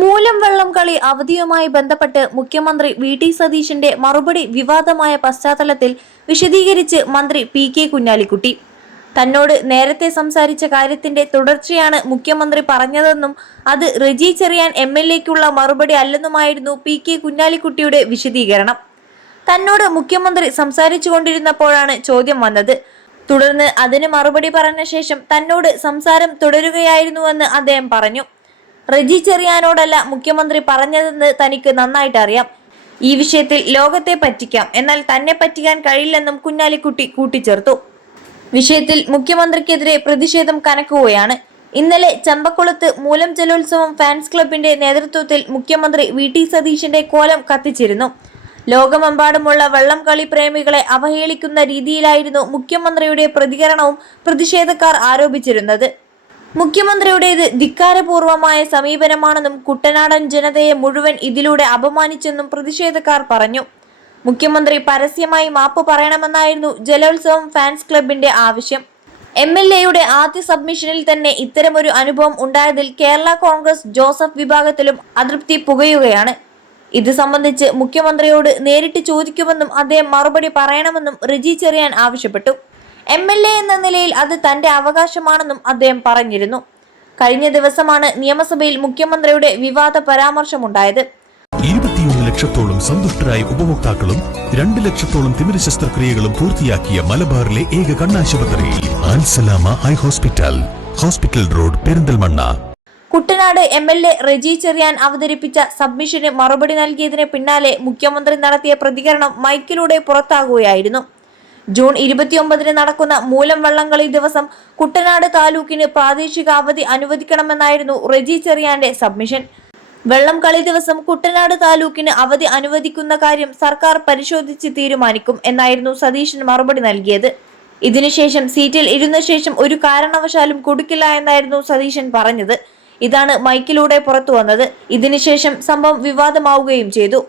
മൂലം വെള്ളം കളി അവധിയുമായി ബന്ധപ്പെട്ട് മുഖ്യമന്ത്രി വി.ടി. സതീശന്റെ മറുപടി വിവാദമായ പശ്ചാത്തലത്തിൽ വിശദീകരിച്ച് മന്ത്രി പി.കെ. കുഞ്ഞാലിക്കുട്ടി. തന്നോട് നേരത്തെ സംസാരിച്ച കാര്യത്തിന്റെ തുടർച്ചയാണ് മുഖ്യമന്ത്രി പറഞ്ഞതെന്നും അത് റെജി ചെറിയാൻ എം.എൽ.എക്കുള്ള മറുപടി അല്ലെന്നുമായിരുന്നു പി.കെ. കുഞ്ഞാലിക്കുട്ടിയുടെ വിശദീകരണം. തന്നോട് മുഖ്യമന്ത്രി സംസാരിച്ചുകൊണ്ടിരുന്നപ്പോഴാണ് ചോദ്യം വന്നത്. തുടർന്ന് അതിന് മറുപടി പറഞ്ഞ ശേഷം തന്നോട് സംസാരം തുടരുകയായിരുന്നുവെന്ന് അദ്ദേഹം പറഞ്ഞു. റെജി ചെറിയാനോടല്ല മുഖ്യമന്ത്രി പറഞ്ഞതെന്ന് തനിക്ക് നന്നായിട്ട് അറിയാം. ഈ വിഷയത്തിൽ ലോകത്തെ പറ്റിക്കാം, എന്നാൽ തന്നെ പറ്റിക്കാൻ കഴിയില്ലെന്നും കുഞ്ഞാലിക്കുട്ടി കൂട്ടിച്ചേർത്തു. വിഷയത്തിൽ മുഖ്യമന്ത്രിക്കെതിരെ പ്രതിഷേധം കനക്കുകയാണ്. ഇന്നലെ ചമ്പക്കുളത്ത് മൂലം ജലോത്സവം ഫാൻസ് ക്ലബിന്റെ നേതൃത്വത്തിൽ മുഖ്യമന്ത്രി വി.ടി. സതീശന്റെ കോലം കത്തിച്ചിരുന്നു. ലോകമെമ്പാടുമുള്ള വള്ളം കളി പ്രേമികളെ അവഹേളിക്കുന്ന രീതിയിലായിരുന്നു മുഖ്യമന്ത്രിയുടെ പ്രതികരണവും പ്രതിഷേധക്കാർ ആരോപിച്ചിരുന്നത്. മുഖ്യമന്ത്രിയുടേത് ധിക്കാരപൂർവമായ സമീപനമാണെന്നും കുട്ടനാടൻ ജനതയെ മുഴുവൻ ഇതിലൂടെ അപമാനിച്ചെന്നും പ്രതിഷേധക്കാർ പറഞ്ഞു. മുഖ്യമന്ത്രി പരസ്യമായി മാപ്പ് പറയണമെന്നായിരുന്നു ജലോത്സവം ഫാൻസ് ക്ലബിന്റെ ആവശ്യം. എം.എൽ.എയുടെ ആദ്യ സബ്മിഷനിൽ തന്നെ ഇത്തരമൊരു അനുഭവം ഉണ്ടായതിൽ കേരള കോൺഗ്രസ് ജോസഫ് വിഭാഗത്തിലും അതൃപ്തി പുകയുകയാണ്. ഇത് സംബന്ധിച്ച് മുഖ്യമന്ത്രിയോട് നേരിട്ട് ചോദിക്കുമെന്നും അദ്ദേഹം മറുപടി പറയണമെന്നും റെജി ചെറിയാൻ ആവശ്യപ്പെട്ടു. എം.എൽ.എ എന്ന നിലയിൽ അത് തന്റെ അവകാശമാണെന്നും അദ്ദേഹം പറഞ്ഞിരുന്നു. കഴിഞ്ഞ ദിവസമാണ് നിയമസഭയിൽ മുഖ്യമന്ത്രിയുടെ വിവാദ പരാമർശമുണ്ടായത്. 21 ലക്ഷത്തോളം സന്തുഷ്ടരായ ഉപഭോക്താക്കളും 2 ലക്ഷത്തോളം തിമിര ശസ്ത്രക്രിയകളും പൂർത്തിയാക്കിയ മലബാറിലെ ഏക കണ്ണാശുപത്രി Alsalama eye hospital, hospital road, Perinthalmanna. Kuttanad MLA Reji Cheriyan അവതരിപ്പിച്ച സബ്മിഷന് മറുപടി നൽകിയതിന് പിന്നാലെ മുഖ്യമന്ത്രി നടത്തിയ പ്രതികരണം മൈക്കിലൂടെ പുറത്താകുകയായിരുന്നു. ജൂൺ 29 നടക്കുന്ന മൂലം വള്ളംകളി ദിവസം കുട്ടനാട് താലൂക്കിന് പ്രാദേശിക അവധി അനുവദിക്കണമെന്നായിരുന്നു റെജി ചെറിയാന്റെ സബ്മിഷൻ. വെള്ളം കളി ദിവസം കുട്ടനാട് താലൂക്കിന് അവധി അനുവദിക്കുന്ന കാര്യം സർക്കാർ പരിശോധിച്ച് തീരുമാനിക്കും എന്നായിരുന്നു സതീശൻ മറുപടി നൽകിയത്. ഇതിനുശേഷം സീറ്റിൽ ഇരുന്ന ശേഷം ഒരു കാരണവശാലും കൊടുക്കില്ല എന്നായിരുന്നു സതീശൻ പറഞ്ഞത്. ഇതാണ് മൈക്കിലൂടെ പുറത്തു വന്നത്. ഇതിനുശേഷം സംഭവം വിവാദമാവുകയും ചെയ്തു.